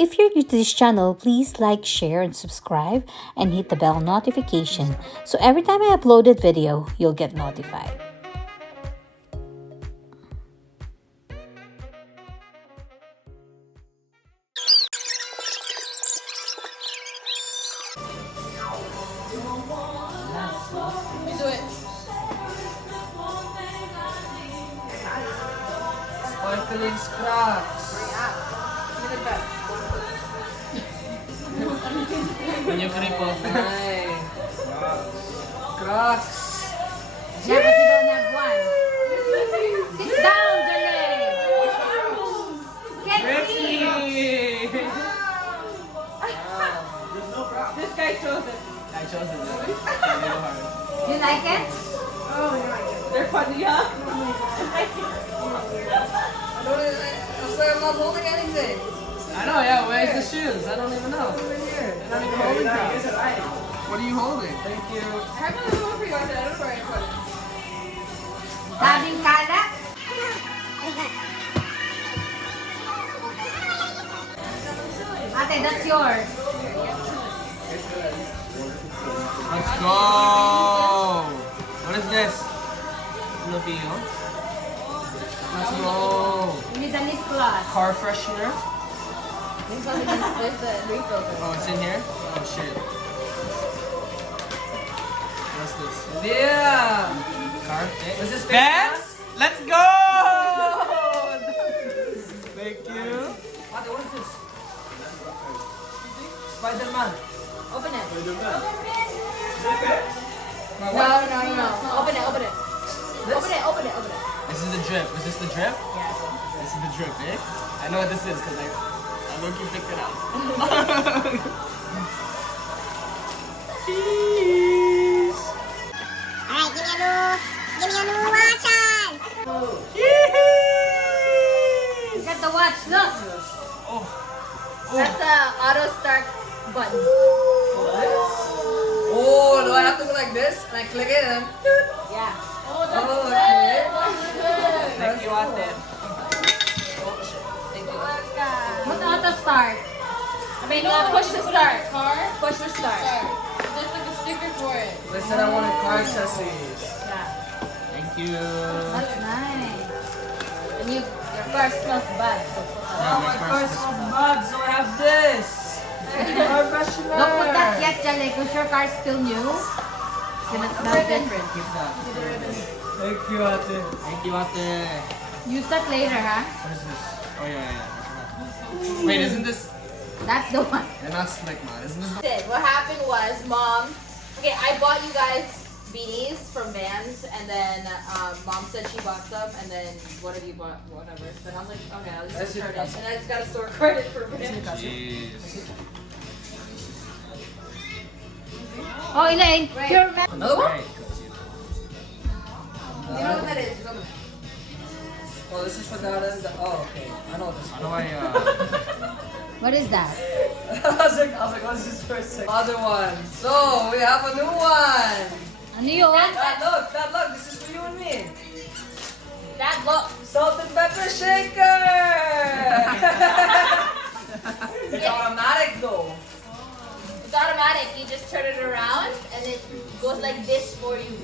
If you're new to this channel, please like, share, and subscribe, and hit the bell notification so every time I upload a video, you'll get notified. Do it. Sparkling Crocs. When you creep up. Nice. Crocs. Yeah, but you don't have one. Sit down, Janlei. Get me. This guy chose it. I chose it. You like it? They're funny, huh? I'm not holding anything. I know, yeah. Where's the shoes? I don't even know. Over here. They're not even holding things. What are you holding? Thank you. I have another one for you. I don't know where I put it. Daming kalat? Ate, that's yours. Let's go. What is this? Lupio. Let's go. You need a lip gloss. Car freshener. There's the refills. Oh, it's in here? Oh, shit. What's this? Yeah! Car was this Vans? Let's go! Thank you. What is this? Spider-Man. Open it. No, No. Open it. Open it. Open it. This is the drip. Is this the drip? Yes. This is the drip, eh? I know what this is because I look you picked it out. Cheese! Alright, give me a new watch on. Get the watch, look. That's a auto start button. Oh, do I have to go like this? And I click it and Yeah. oh, okay. Thank you, Ate. What auto start? I mean, push to start. Push to start. There's like a sticker for it. Listen, I wanted car accessories. Yeah. Thank you. That's nice. And your car smells bad. So Oh, my car smells bad, so I have this. Car freshener. Don't put that yet, Janlei, because your car's still new. It's gonna smell different. Keep that. Thank you, Ate. Thank you, Ate. Use that later, huh? What is this? Oh, yeah. Wait, isn't this... That's the one. They're not slick, man. Isn't this... what happened was Mom, okay, I bought you guys beanies from Vans, and then Mom said she bought some, and then what have you bought? Whatever. But I was like, okay, I'll just return it. And I just got a store credit for Vans. Jeez. Oh, Elaine, you're Another one? You know what that is? Just open it. Oh, this is for that and the... Oh, okay. I know what this is. How do I, What is that? I was like, what's this first thing? Other one. So, we have a new one. Ano yun? That look. This is for you and me. That look. Salt and pepper shaker. It's automatic though. It's automatic. You just turn it around, and it goes like this for you.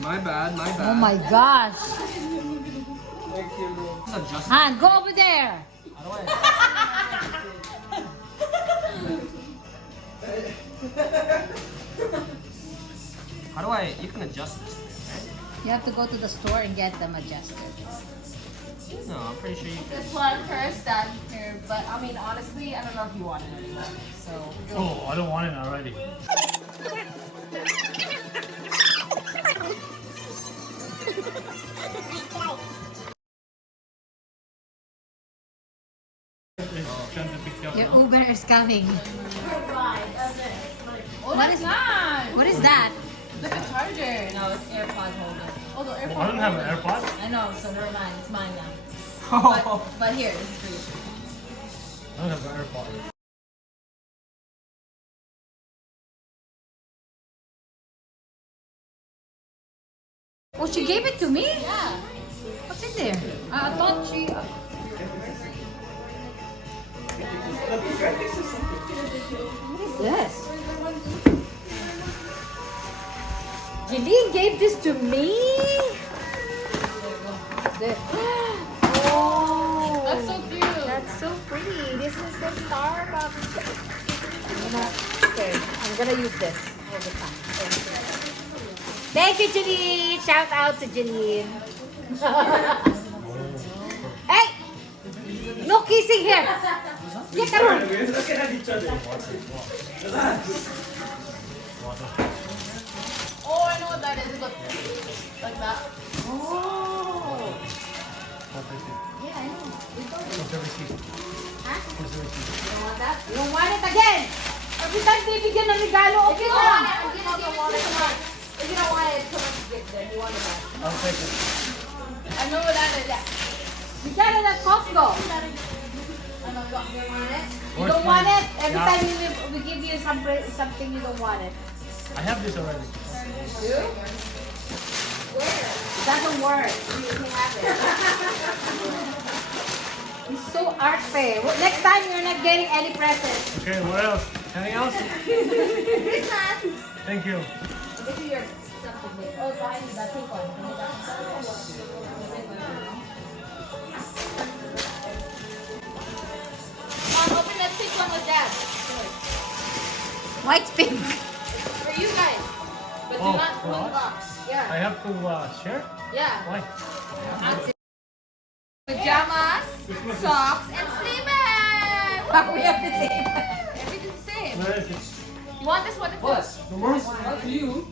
My bad. Oh my gosh. Thank you. It's adjustable. Han, go over there. How do I... How do I... You can adjust this thing, You have to go to the store and get them adjusted. right? No, I'm pretty sure you can. This one first, that here. But I mean, honestly, I don't know if you want it anymore. So. Oh, I don't want it already. Your Uber is coming. Oh, that's not. What is that? Look at charger. No, it's AirPod holder. Oh, the AirPod. I don't have an AirPod. I know, so never mind. It's mine now. Oh. But here, this is for you. I don't have an AirPod. Oh, she gave it to me? Yeah. What's in there? I thought she... Yes. Janine gave this to me. What's this? Oh, That's so cute. that's so pretty. This is the Starbucks. I'm gonna use this all the time. Thank you, Janine. Shout out to Janine. Hey, no kissing here. Get around. Looking at each other. Oh, I know what that is. It goes like that. Oh. Yeah, I know. What's the receipt? Huh? What's the receipt? You don't want that? You don't want it again. Every time bibigyan ng regalo, If okay you lang. don't want it, if you don't want it, come on, gift then. You want it back. I'll take it. I know what that is. Yeah. You got it at Costco. I know you want it. You don't want it? Every Yeah. time we give you something you don't want it. I have this already. You? Where? It doesn't work. You can have it. He's so arte. Well, next time you're not getting any presents. Okay, what else? Anything else? Christmas. Thank you. This is your something. Oh, I need that pink one. Mom, open that pink one with Dad. White pink. For you guys. But do Oh, not for pull the us? box. Yeah. I have to share? Yeah. Why? Pajamas, socks, and sleepwear. We have the same. Everything's the same. Where is it? You want this one? What? No more? Not for you.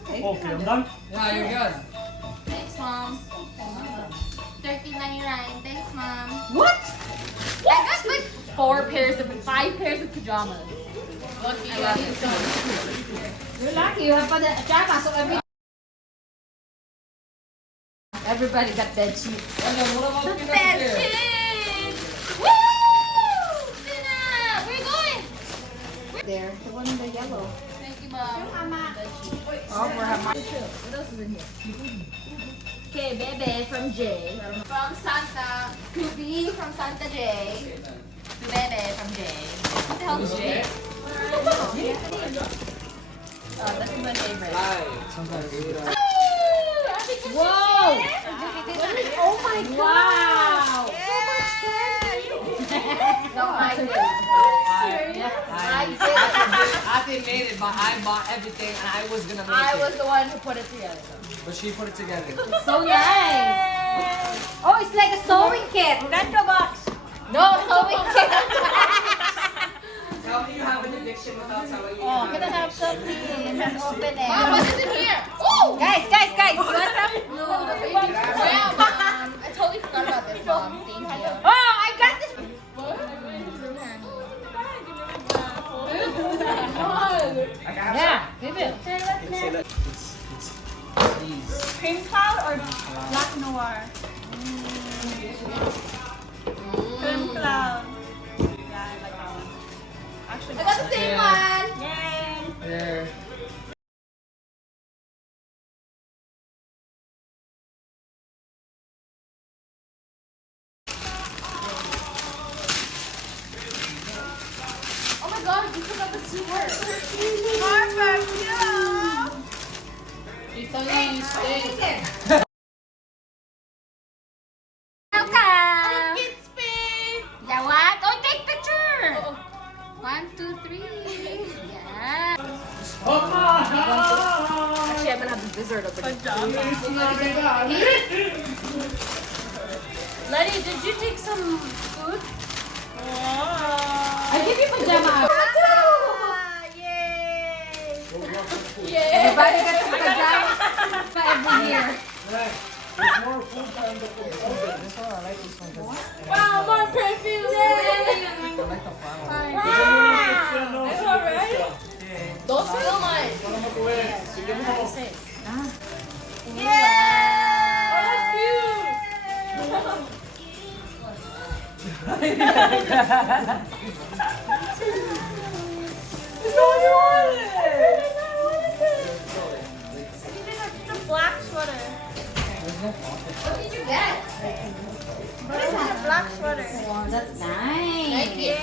Okay. Okay, I'm done. Yeah, you're good. Thanks, Mom. $13.99. Thanks, Mom. What? I got like 5 pairs of pajamas. Lucky. I love it so much. You're lucky. You have pajama, so everybody got bed sheets. And then what about The peanut bed butter? sheets! Woo! Tina! Where you going? There, the one in the yellow. Thank you, Mom. Oh, for her mom. What else is in here? Okay, Bebe from Jay. From Santa. To B from Santa J. To Bebe from Jay. What the hell is Jay? Oh, that's my favorite. Whoa! Oh my Wow! So much candy! No, I did. I did. Ate made it, but I bought everything and I was gonna make I it. was the one who put it together. But she put it together. So nice! Oh, it's like a sewing kit. Retro box. No, so we can't. Tell me you have an addiction without telling me. Oh, can I have something? Let's open it. Mom, what's in here? Oh! Guys, you want some? Wow, Mom. I totally forgot about this, Mom. Thank you. Oh, I got this. Yeah, give it. Cream cloud or black noir? Cream cloud. Yeah, I like that one. Actually, I got the same one. yay! There. Oh my god, you forgot the super. Perfect, yeah! She's telling you stink. Welcome. Get spin. Yeah, what? Oh, take picture. 1, 2, 3. Yeah. Actually, I'm gonna have the dessert over there. Letty, did you take some food? I give you pajama. Yay! Everybody gets a pajama every year. Wow, more perfume! Yay! It's alright? Don't steal mine. Yay! Oh, that's cute! It's all you wanted! The black sweater. What did you get? What is that? Black sweater. Oh, that's nice. Thank you.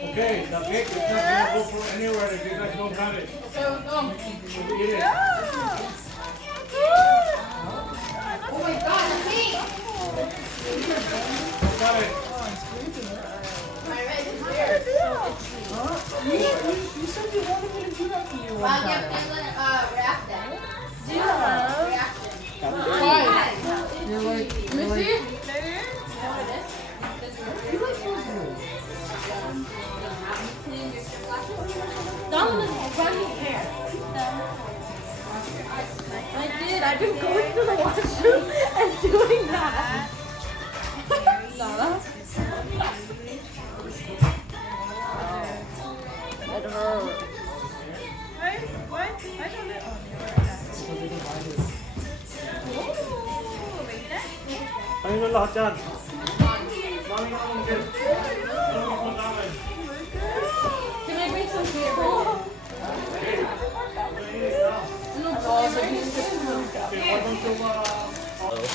Okay, the cake is not gonna go for anywhere if you guys don't have it. So eat it. Oh my god, the cake! Got it. My red is weird. You said you wanted me to do that for you one I'm time. gonna react then. Yeah. Reaction. You're like, Domino's running hair. I did. I've been going to the washroom and doing that. Lala? It hurt. Why? I don't know. Ano yung lahat yan? Mami ka mong din. Ano mo namin? Can I bring some beer?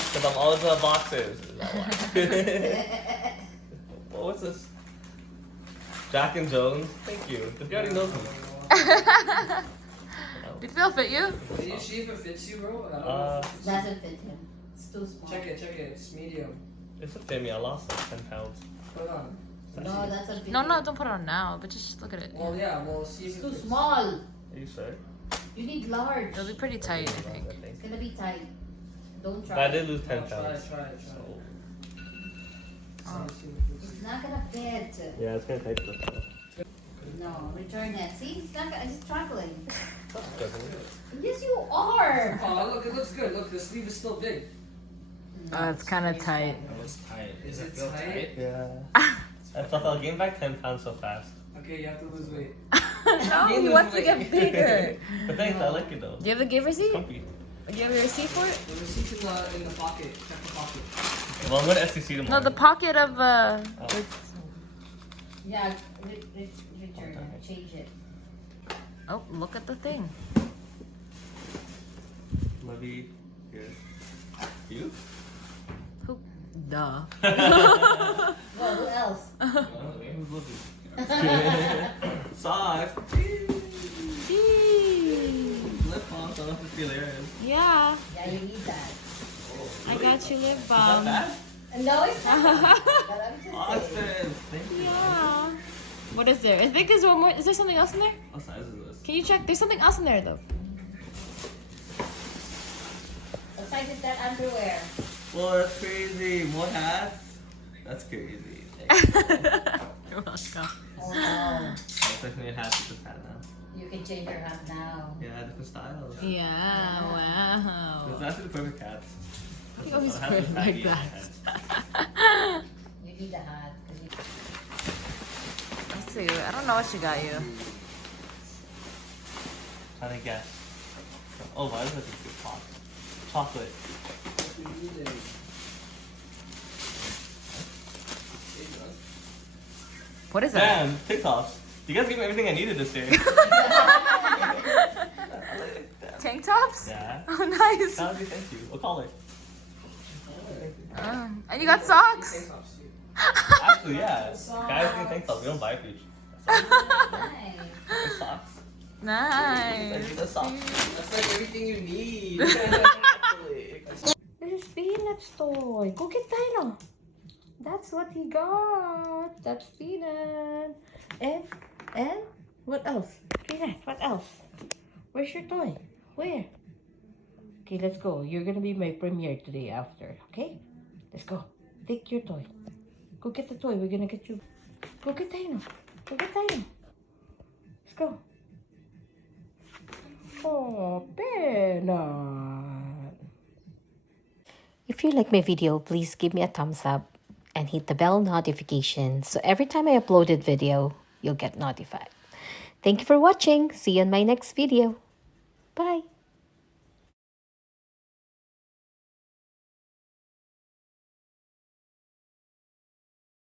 Because I'm always in the boxes. Is that why? Well, what's this? Jack and Jones. Thank you. The already knows me. Did Phil fit you? Can you see if it fits you, bro? I don't know. Doesn't fit him. It's too small. Check it. It's medium. It's a fit me. I lost like 10 pounds. Put it on. No, that's a fit. No, don't put it on now, but just look at it. Well, yeah, see It's if too it fits. small. Are you sure? You need large. It'll be pretty tight, I think. It's gonna be tight. Don't But try. I did lose 10 No, try pounds. it. So. See if it fits. It's not gonna fit. Yeah, it's gonna take this. No, return it. See, it's not gonna, it's struggling. Doesn't Yes, you are. Oh, look, it looks good. Look, the sleeve is still big. Oh, it's kind of tight. It's tight. Is it tight? Yeah. I thought I'll gain back 10 pounds so fast. Okay, you have to lose weight. No, he wants to get bigger. But thanks, I like it though. Do you have the gift receipt? Comfy. Do you have a receipt for it? The receipt's in the pocket. Check the pocket. Well, I'm gonna SEC tomorrow. No, the pocket of Yeah, return it. Change it. Oh, look at the thing. Maybe here. You? Who? Duh. Well, who else? Socks. Gee. Lip balm. I don't know if it's hilarious. Yeah, Yeah, you need that. I got you lip Is that balm. bad? No, it's not. But I'm just saying. Austin. Thank you. Yeah. What is there? I think there's one more. Is there something else in there? What size is this? Can you check? There's something else in there though. What size is that underwear? Well, that's crazy. More hats? That's crazy. You're welcome. Oh no. I was expecting a hat with this hat now. You can change your hat now. Yeah, different styles. Yeah. Wow. It's actually the perfect hats. You always Hats wear with it like baggy that. hats. You need a hat. 'Cause you... Let's see. I don't know what she got you. Trying to guess. Oh, why is it a good pop? Chocolate. What is that? Damn, TikToks. You guys gave me everything I needed this year. Tank tops? Yeah. Oh, nice. That would be thank you. What color? And you got socks. Actually, yeah. Guys need tank tops. We don't buy for each. Nice. It's socks. I Nice. need the socks. That's like everything you need. Actually. This is Peanut's toy. Go get Dino. That's what he got. That's Peanut. And what else? Peanut, what else? Where's your toy? Where? Okay, let's go. You're gonna be my premiere today after, okay? Let's go. Take your toy. Go get the toy. We're gonna get you. Go get Dino. Go get Dino. Let's go. Oh, Peanut. If you like my video, please give me a thumbs up and hit the bell notification so every time I uploaded video, you'll get notified. Thank you for watching. See you in my next video. Bye.